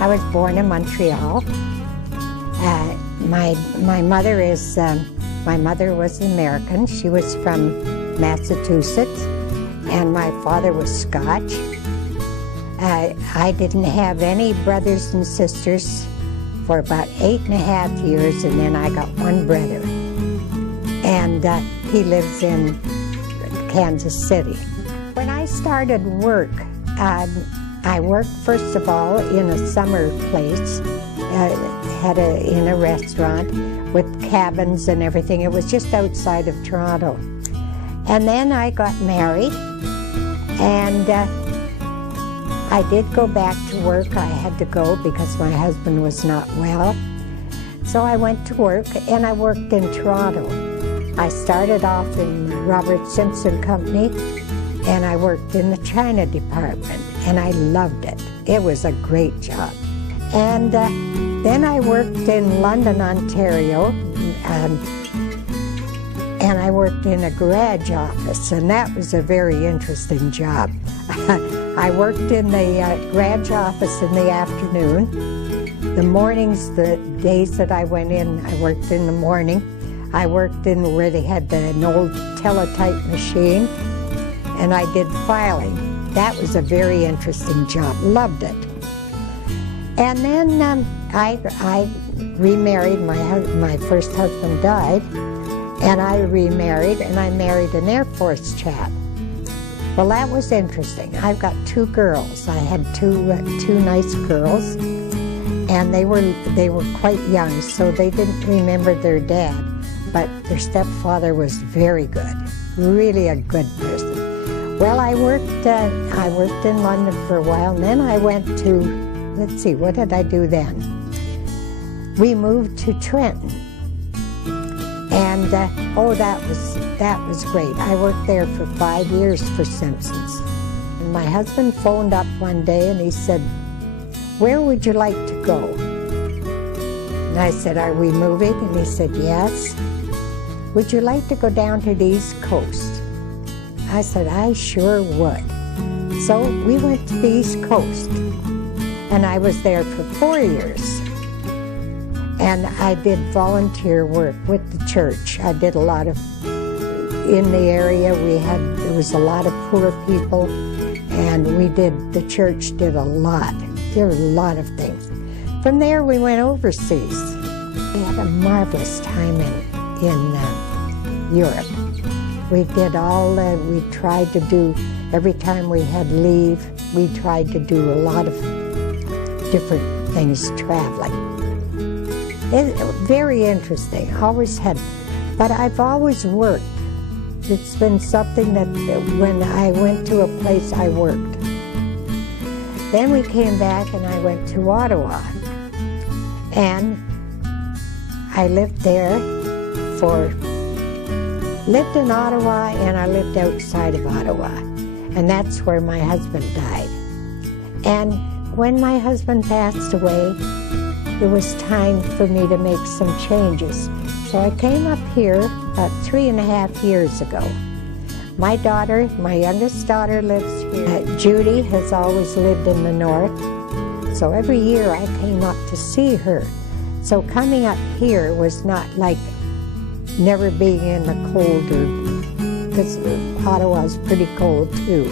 I was born in Montreal. My mother was American. She was from Massachusetts, and my father was Scotch. I didn't have any brothers and sisters for about 8.5 years, and then I got one brother. And he lives in Kansas City. When I started work, I worked first of all in a summer place, in a restaurant with cabins and everything. It was just outside of Toronto. And then I got married, and I did go back to work. I had to go because my husband was not well. So I went to work, and I worked in Toronto. I started off in Robert Simpson Company, and I worked in the China department, and I loved it. It was a great job. And then I worked in London, Ontario, and I worked in a garage office, and that was a very interesting job. I worked in the garage office in the afternoon. The mornings, the days that I went in, I worked in the morning. I worked in where they had an old teletype machine, and I did filing. That was a very interesting job. Loved it. And then I remarried. My first husband died, and I remarried, and I married an Air Force chap. Well, that was interesting. I've got 2 girls. I had two nice girls, and they were quite young, so they didn't remember their dad. But their stepfather was very good, really a good person. Well, I worked in London for a while, and then I went to, let's see, what did I do then? We moved to Trenton, and oh, that was great. I worked there for 5 years for Simpsons. And my husband phoned up one day, and he said, "Where would you like to go?" And I said, "Are we moving?" And he said, "Yes." "Would you like to go down to the East Coast?" I said, "I sure would." So we went to the East Coast, and I was there for 4 years. And I did volunteer work with the church. I did a lot of, in the area there was a lot of poor people, and the church did a lot. There were a lot of things. From there we went overseas. We had a marvelous time in Europe. We did we tried to do, every time we had leave, we tried to do a lot of different things traveling. Very interesting, but I've always worked. It's been something that when I went to a place, I worked. Then we came back and I went to Ottawa, and I lived there lived in Ottawa, and I lived outside of Ottawa, and that's where my husband died. And when my husband passed away, it was time for me to make some changes. So I came up here about 3.5 years ago. My youngest daughter lives here. Judy has always lived in the north, so every year I came up to see her. So coming up here was not like never being in the cold, because Ottawa's pretty cold too.